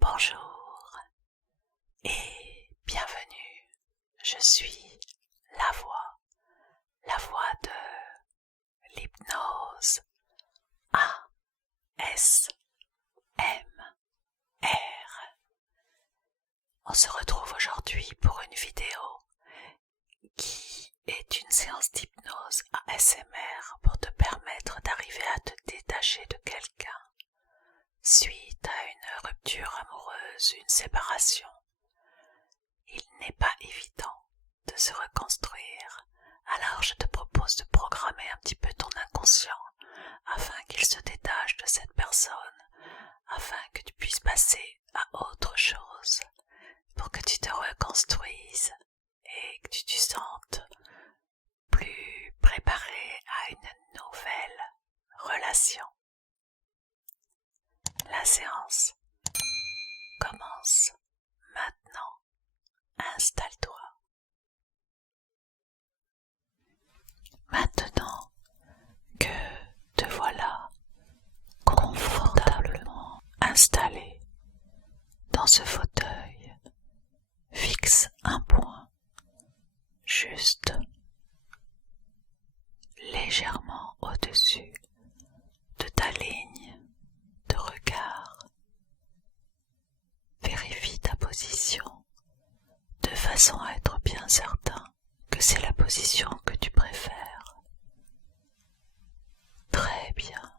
Bonjour et bienvenue, je suis la voix de l'hypnose ASMR. On se retrouve aujourd'hui pour une vidéo qui est une séance d'hypnose ASMR pour te permettre d'arriver à te détacher de quelqu'un suite à une rupture amoureuse, une séparation. Il n'est pas évident de se reconstruire, alors je te propose de programmer un petit peu ton inconscient afin qu'il se détache de cette personne, afin que tu puisses passer à autre chose, pour que tu te reconstruises et que tu te sentes plus préparé à une nouvelle relation. La séance commence maintenant. Installe-toi. Maintenant que te voilà confortablement installé dans ce fauteuil, fixe un point juste légèrement au-dessus de ta ligne de regard. Vérifie ta position de façon à être bien certain que c'est la position que tu préfères. Très bien.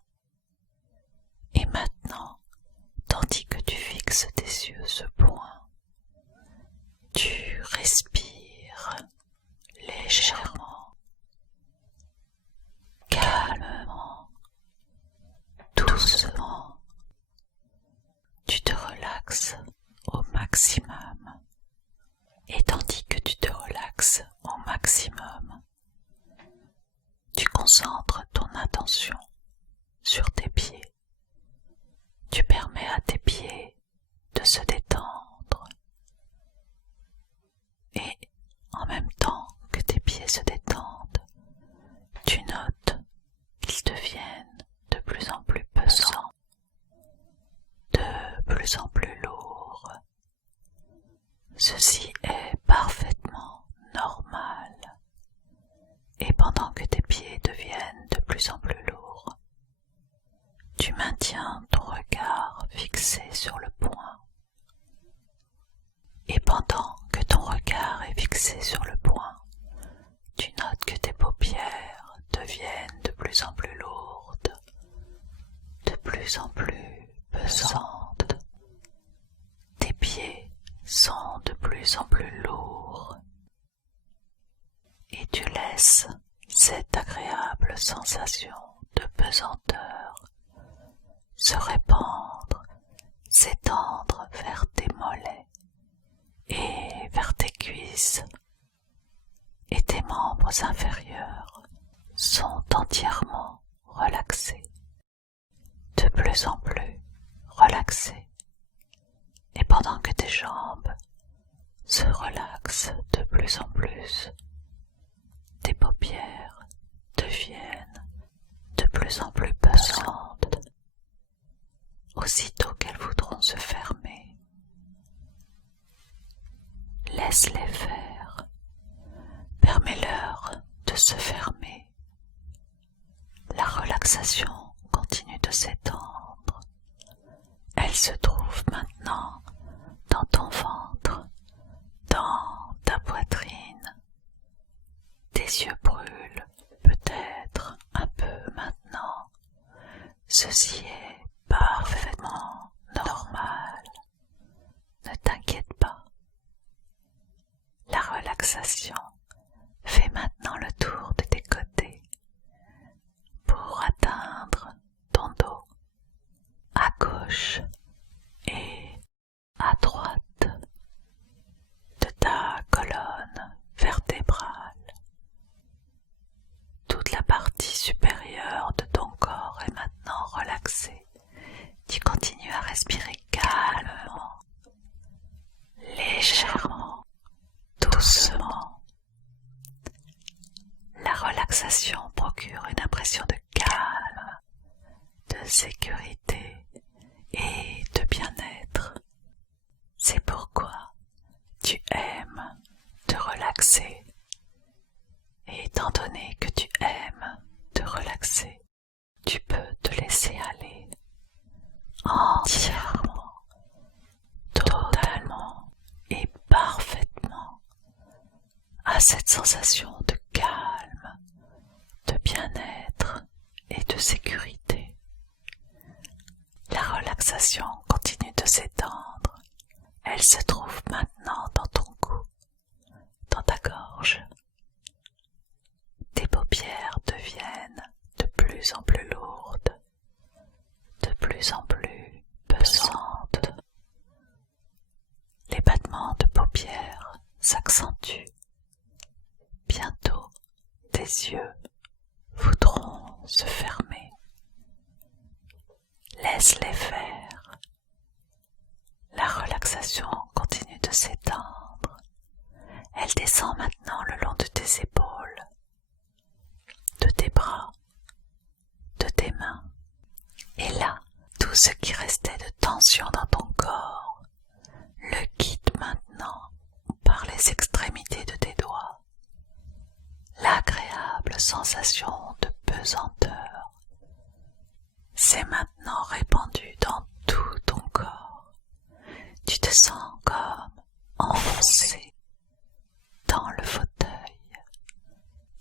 Et maintenant, tandis que tu fixes tes yeux ce point, tu respires légèrement, calmement, doucement. Tu te relaxes au maximum. Et tandis que tu te relaxes au maximum, tu concentres ton attention sur tes pieds. Tu permets à tes pieds de se détendre. Et en même temps que tes pieds se détendent, tu notes qu'ils deviennent de plus en plus pesants, de plus en plus lourds. Ceci est parfaitement normal. Et pendant que tes pieds deviennent de plus en plus lourds, tu maintiens ton regard fixé sur le point. Et pendant que ton regard est fixé sur le point, tu notes que tes paupières deviennent de plus en plus lourdes, de plus en plus pesantes. Tes pieds sont de plus en plus lourds et tu laisses cette agréable sensation de pesanteur se répandre, s'étendre vers tes mollets et vers tes cuisses, et tes membres inférieurs sont entièrement relaxés, de plus en plus relaxés. Et pendant que tes jambes se relaxent de plus en plus, tes paupières deviennent de plus en plus pesantes. Aussitôt qu'elles voudront se fermer, laisse-les faire. Permets-leur de se fermer. La relaxation continue de s'étendre. Elle se trouve maintenant dans ton ventre, dans ta poitrine. Tes yeux brûlent peut-être un peu maintenant. Ceci est parfaitement normal. Ne t'inquiète pas. La relaxation fait maintenant le tour de tes côtés pour atteindre ton dos à gauche et cette sensation de calme, de bien-être et de sécurité. La relaxation continue de s'étendre. Elle se trouve maintenant dans ton cou, dans ta gorge. Tes paupières deviennent de plus en plus lourdes, de plus en plus pesantes. Les battements de paupières s'accentuent. Bientôt, tes yeux voudront se fermer. Laisse-les faire. La relaxation continue de s'étendre. Elle descend maintenant le long de tes épaules, de tes bras, de tes mains. Et là, tout ce qui restait de tension dans ton corps le quitte maintenant par les extrémités de tes doigts. L'agréable sensation de pesanteur s'est maintenant répandue dans tout ton corps. Tu te sens comme enfoncé dans le fauteuil.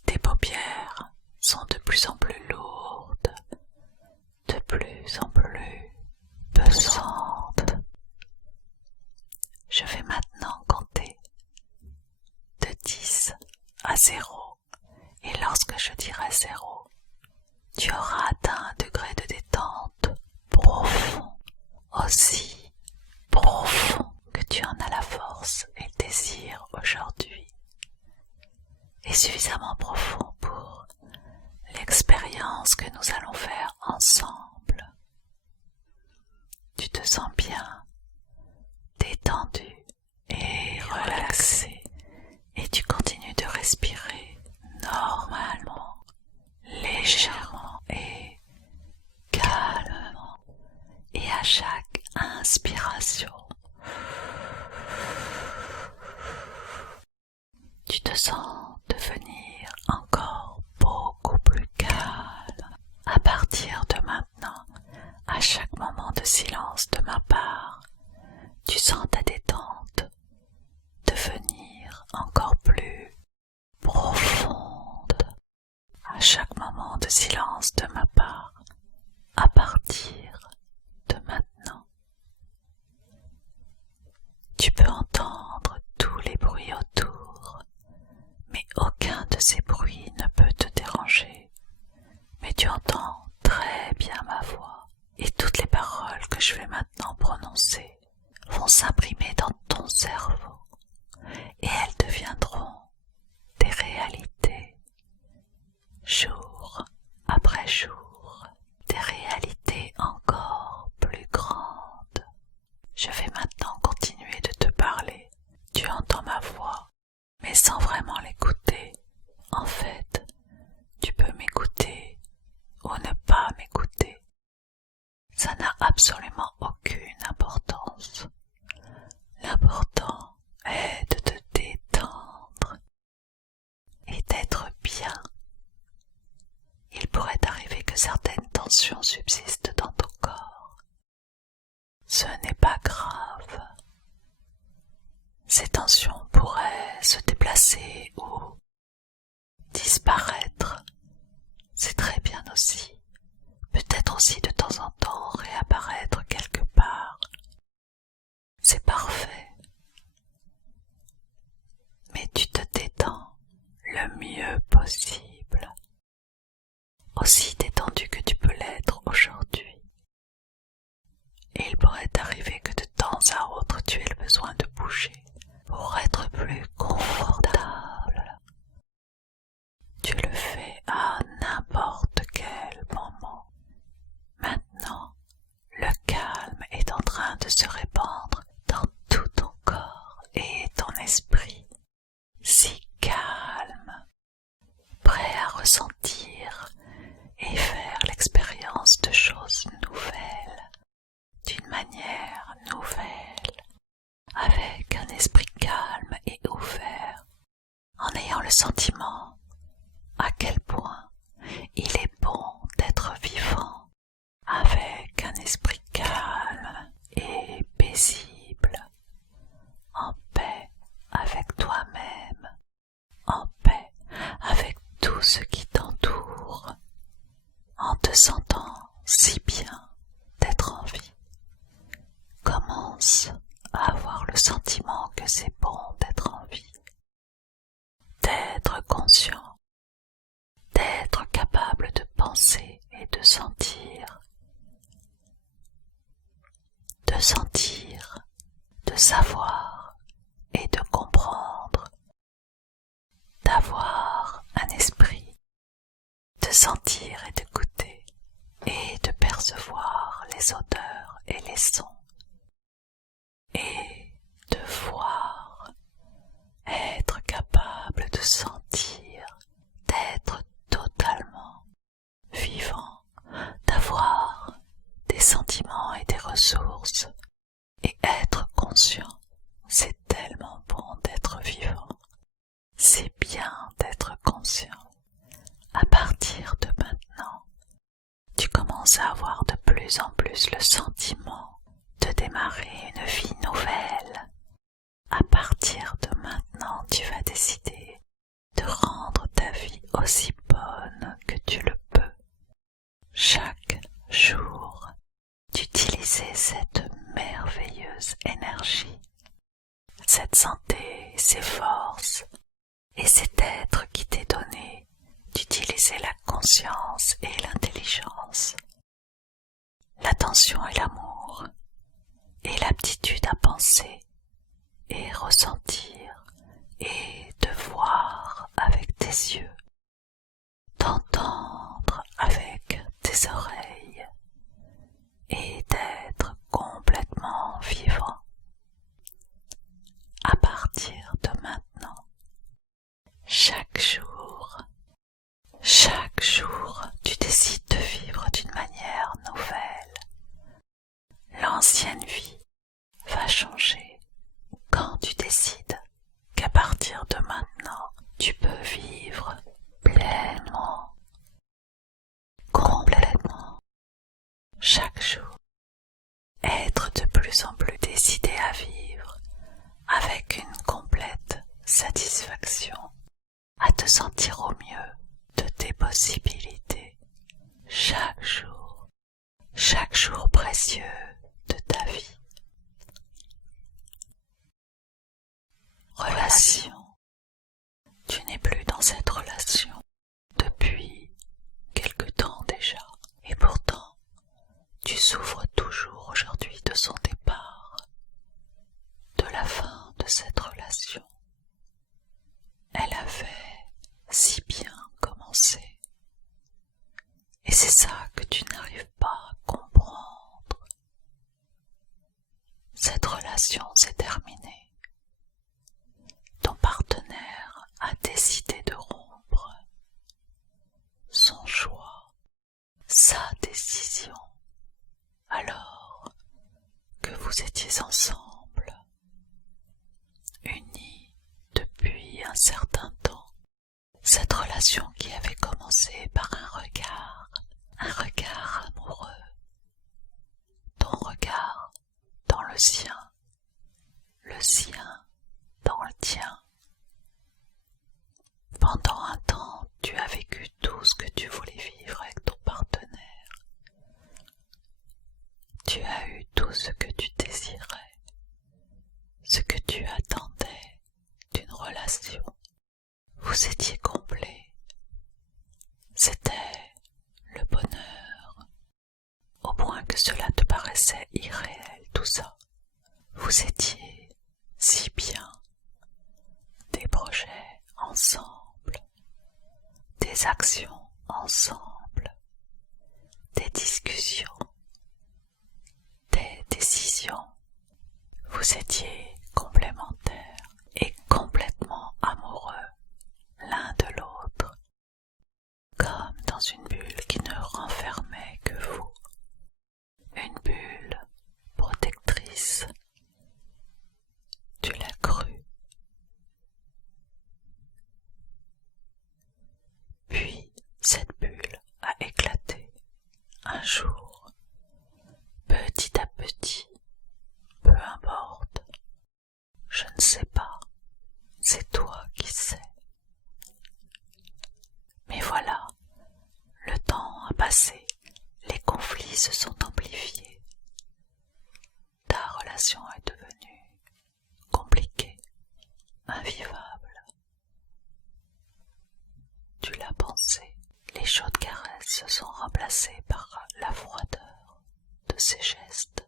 Tes paupières sont de plus en plus lourdes, de plus en plus pesantes. Je vais maintenant compter de 10 à 0 et lorsque je dirai 0, tu auras atteint un degré de détente profond, aussi profond que tu en as la force et le désir aujourd'hui, et suffisamment profond pour l'expérience que nous allons faire ensemble. Tu te sens bien, détendu et relaxé, et tu continues de respirer normalement, légèrement et calmement. Et à chaque inspiration, tu te sens devenir encore beaucoup plus calme. À partir de maintenant, à chaque moment de silence de ma part, tu sens ta détente devenir encore plus profonde. À chaque moment de silence de ma part, à partir de maintenant, tu peux entendre tous les bruits autour, mais aucun de ces bruits ne peut te déranger. Mais tu entends très bien ma voix, et toutes les paroles que je vais maintenant prononcer vont s'imprimer dans ton cerveau, et elles deviendront des réalités, jour après jour, des réalités encore plus grandes. Je vais maintenant continuer de te parler. Tu entends ma voix, mais sans vraiment l'écouter. En fait, tu peux m'écouter ou ne pas m'écouter. Ça n'a absolument aucune importance. L'important est de te détendre et d'être bien. Il pourrait arriver que certaines tensions subsistent dans ton corps. Ce n'est pas grave. Ces tensions pourraient se déplacer ou disparaître. C'est très bien aussi. Peut-être aussi de temps en temps réapparaître quelque part. C'est parfait. Mais tu te détends le mieux possible. Aussi détendu que tu peux l'être aujourd'hui. Et il pourrait arriver que de temps à autre tu aies le besoin de bouger pour être plus confortable. Tu le fais à n'importe quel moment. Maintenant, le calme est en train de se répandre dans tout ton corps et ton esprit. Si calme, prêt à ressentir et faire l'expérience de choses nouvelles, d'une manière nouvelle, avec un esprit calme et ouvert, en ayant le sentiment à quel point il est bon d'être vivant avec un esprit calme et paisible, en paix avec toi-même, en commences à avoir le sentiment que c'est bon d'être en vie, d'être conscient, d'être capable de penser et de sentir, de savoir et de comprendre, d'avoir un esprit, de sentir et de goûter et de percevoir les odeurs et les sons et de voir, être capable de sentir, d'être totalement vivant, d'avoir des sentiments et des ressources et être conscient. C'est tellement bon d'être vivant. C'est bien d'être conscient. À partir de maintenant, tu commences à avoir de plus en plus le sentiment de démarrer une vie nouvelle. À partir de maintenant, tu vas décider de rendre ta vie aussi bonne que tu le peux. Chaque jour, d'utiliser cette merveilleuse énergie, cette santé, ces forces et cet être qui t'est donné, d'utiliser la conscience et l'intelligence, l'attention et l'amour, et l'aptitude à penser et ressentir et de voir avec tes yeux, d'entendre avec tes oreilles et d'être complètement vivant. À partir de maintenant, chaque jour, tu décides de vivre d'une manière nouvelle. L'ancienne vie va changer quand tu décides qu'à partir de maintenant, tu peux vivre pleinement, complètement, chaque jour. Être de plus en plus décidé à vivre avec une complète satisfaction, à te sentir au mieux de tes possibilités chaque jour précieux de ta vie. Relation. Tu n'es plus dans cette relation depuis quelque temps déjà, et pourtant tu souffres toujours aujourd'hui de son départ, de la fin de cette relation. Elle avait si bien commencé, et c'est ça que tu n'arrives pas à comprendre. Cette relation s'est terminée. Ton partenaire a décidé de rompre. Son choix, sa décision. Alors que vous étiez ensemble, unis depuis un certain temps, cette relation qui avait commencé par un regard amoureux, ton regard dans le sien dans le tien. Pendant un temps, tu as vécu tout ce que tu voulais vivre avec ton partenaire. Tu as eu tout ce que tu désirais, ce que tu attendais d'une relation. Vous étiez complet. C'était le bonheur, au point que cela te paraissait irréel tout ça. Vous étiez si bien, des projets ensemble, des actions ensemble, des discussions, des décisions. Vous étiez complémentaires et complètement amoureux l'un de l'autre, comme dans une bulle qui ne renfermait que vous, une bulle protectrice. Tu l'as cru. Puis cette bulle a éclaté un jour, petit à petit, peu importe, relation est devenue compliquée, invivable. Tu l'as pensé, les chaudes caresses se sont remplacées par la froideur de ses gestes.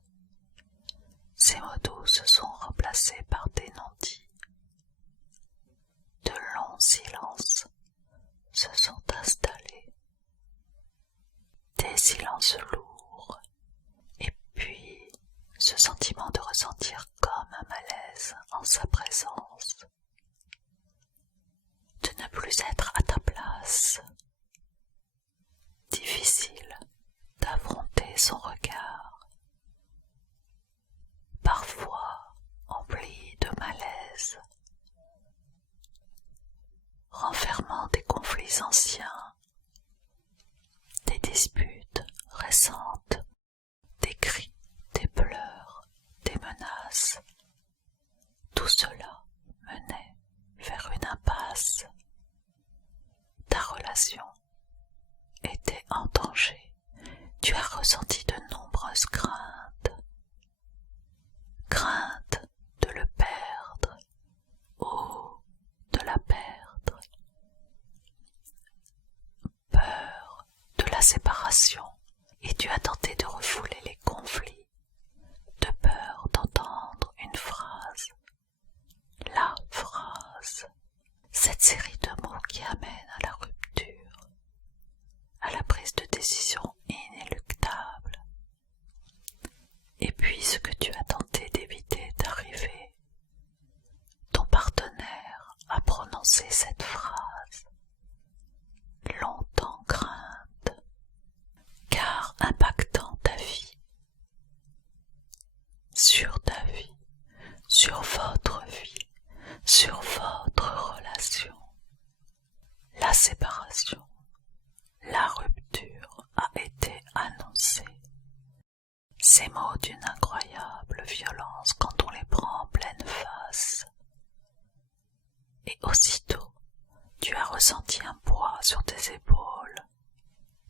Ces mots doux se sont remplacés par des non-dits. De longs silences se sont installés, des silences lourds, et puis ce sentiment de ressentir comme un malaise en sa présence, de ne plus être à ta place. Difficile d'affronter son regard, parfois empli de malaise, renfermant des conflits anciens, des disputes récentes, des cris, des pleurs, des menaces. Tout cela menait vers une impasse. Ta relation était en danger. Tu as ressenti de nombreuses craintes. Crainte de le perdre ou de la perdre. Peur de la séparation, et tu as tenté de refouler les conflits, de peur d'entendre une phrase, la phrase, cette série de mots qui amène à la rupture, à la prise de décision inéluctable. Et puis ce que tu as tenté d'éviter d'arriver, ton partenaire a prononcé cette phrase, longtemps crainte, car impactant ta vie, sur ta vie, sur votre vie, sur votre relation. La séparation, la rupture a été annoncée. Ces mots d'une incroyable violence quand on les prend en pleine face. Et aussitôt, tu as ressenti un poids sur tes épaules,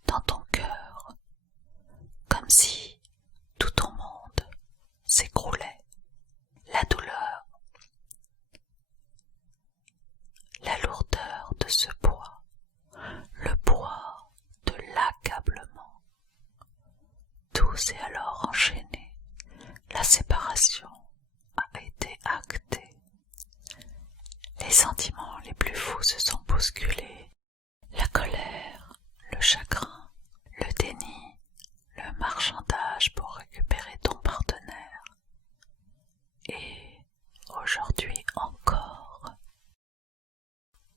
dans ton cœur, comme si tout ton monde s'écroulait. La douleur, la lourdeur de ce poids, le poids de l'accablement. Tout s'est alors enchaîné. La séparation a été actée. Les sentiments les plus fous se sont bousculés. La colère, le chagrin, le déni, le marchandage pour récupérer ton partenaire. Et aujourd'hui encore.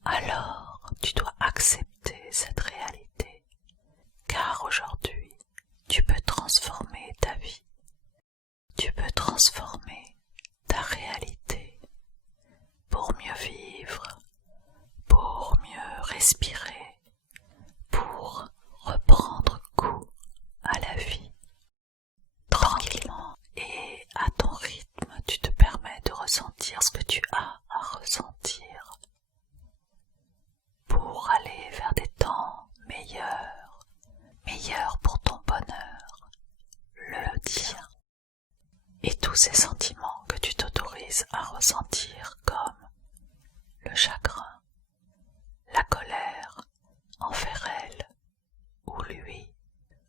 Alors, tu dois accepter cette réalité, car aujourd'hui, tu peux transformer ta vie, tu peux transformer ta réalité pour mieux vivre, pour mieux respirer, pour reprendre goût à la vie. Tranquillement et à ton rythme, tu te permets de ressentir ce que tu as à ressentir pour aller vers des temps meilleurs, meilleurs pour ton bonheur, le tien. Et tous ces sentiments que tu t'autorises à ressentir comme le chagrin, la colère envers elle ou lui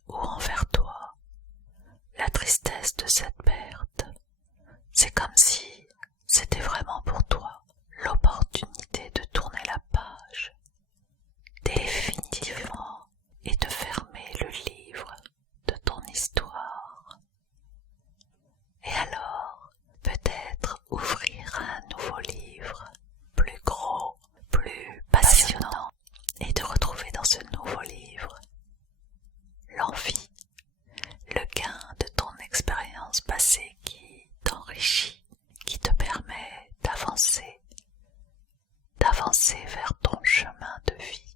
ou envers toi, la tristesse de cette perte, c'est comme si c'était vraiment pour toi l'opportunité de tourner la page, définitivement, et de fermer le livre de ton histoire. Et alors, peut-être ouvrir un nouveau livre, plus gros, plus passionnant, et de retrouver dans ce nouveau livre l'envie, le gain de ton expérience passée qui t'enrichit, qui te permet d'avancer vers ton chemin de vie,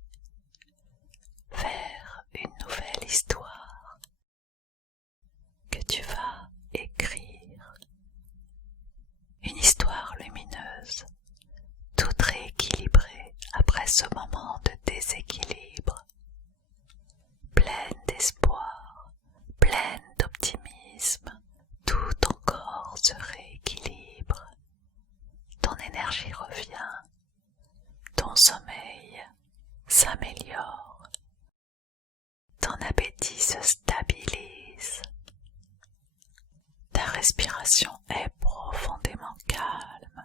vers une nouvelle histoire que tu vas écrire. Une histoire lumineuse, toute rééquilibrée après ce moment de déséquilibre, pleine d'espoir, pleine d'optimisme, tout ton corps se réveille. s'améliore. Ton appétit se stabilise. Ta respiration est profondément calme.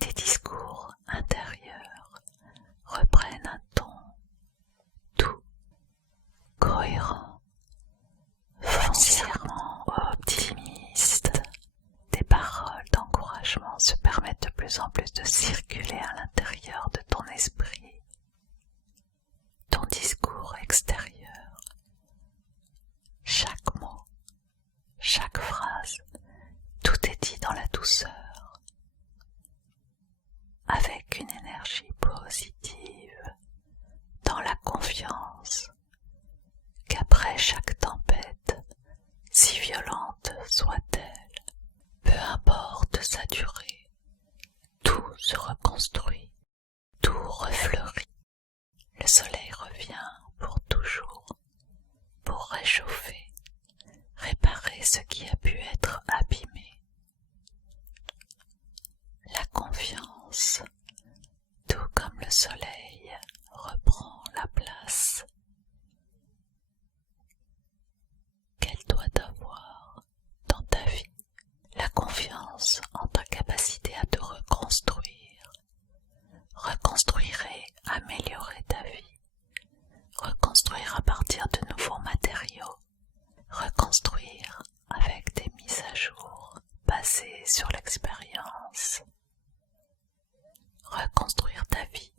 Tes discours intérieurs reprennent un ton doux, cohérent, foncièrement optimiste. Tes paroles d'encouragement se permettent de plus en plus de circuler à l'intérieur de ton esprit. Ton discours extérieur, chaque mot, chaque phrase, tout est dit dans la douceur, avec une énergie positive, dans la confiance qu'après chaque tempête, si violente soit-elle, peu importe sa durée, tout se reconstruit, tout refleurit. Le soleil revient pour toujours, pour réchauffer, réparer ce qui a pu être abîmé. La confiance, tout comme le soleil, reprend la place qu'elle doit avoir dans ta vie. La confiance en ta capacité à te reconstruire, reconstruire et améliorer ta vie, reconstruire à partir de nouveaux matériaux, reconstruire avec des mises à jour basées sur l'expérience, reconstruire ta vie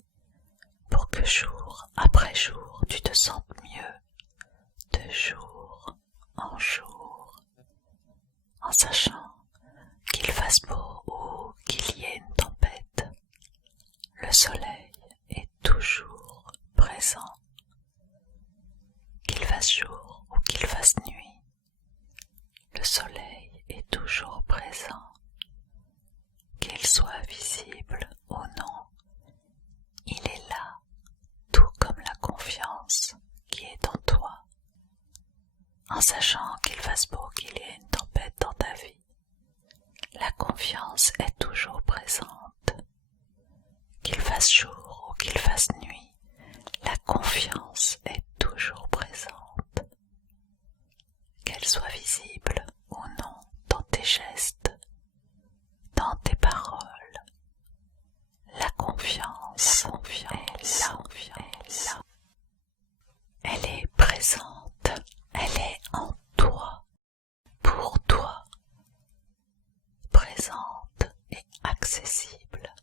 pour que jour après jour tu te sentes mieux, de jour en jour, en sachant qu'il fasse beau ou qu'il y ait une tempête, le soleil est toujours présent. Qu'il fasse jour ou qu'il fasse nuit, le soleil est toujours présent. Qu'il soit visible ou non, il est là, tout comme la confiance qui est en toi. En sachant qu'il fasse beau, qu'il y ait une tempête dans ta vie, la confiance est toujours présente. Qu'il fasse jour ou qu'il fasse nuit, la confiance est toujours présente. Qu'elle soit visible ou non dans tes gestes, dans tes paroles, la confiance est là. Elle est présente, elle est en toi, pour toi, présente et accessible.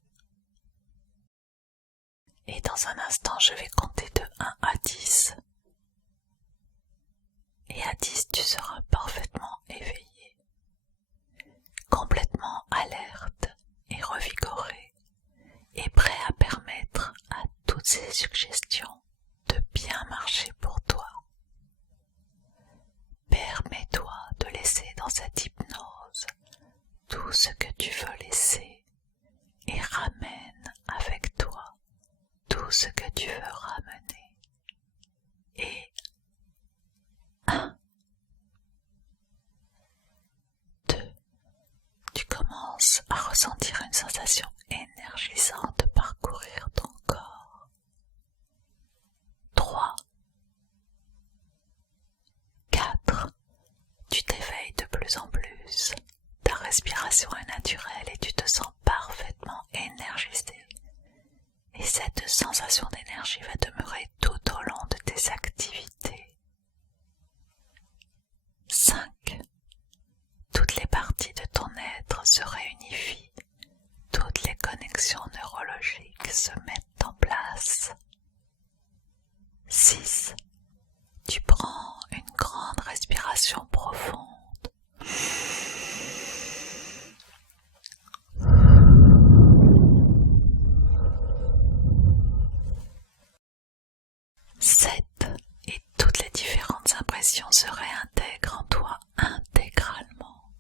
Et dans un instant, je vais compter de 1 à 10. Et à 10, tu seras parfaitement éveillé, complètement alerte et revigoré, et prêt à permettre à toutes ces suggestions de bien marcher pour toi. Permets-toi de laisser dans cette hypnose tout ce que tu veux laisser et ramène avec toi tout ce que tu veux ramener. Et 1, 2, tu commences à ressentir une sensation énergisante parcourir ton corps. 3, 4, tu t'éveilles de plus en plus. Ta respiration est naturelle et tu te sens parfaitement énergisé. Et cette sensation d'énergie va demeurer tout au long de tes activités. 5. Toutes les parties de ton être se réunifient. Toutes les connexions neurologiques se mettent en place. 6. Tu prends une grande respiration profonde. 7. Et toutes les différentes impressions se réintègrent en toi intégralement.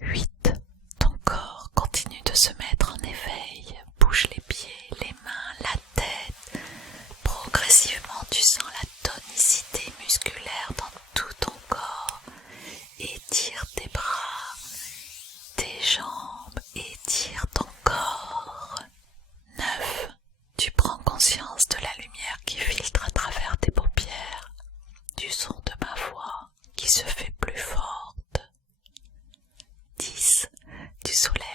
8. Ton corps continue de se mettre en éveil. Bouge les pieds, les mains, la tête. Progressivement, tu sens la tonicité musculaire dans tout ton corps. Étire tes bras, tes jambes, étire ton corps. 9. du soleil.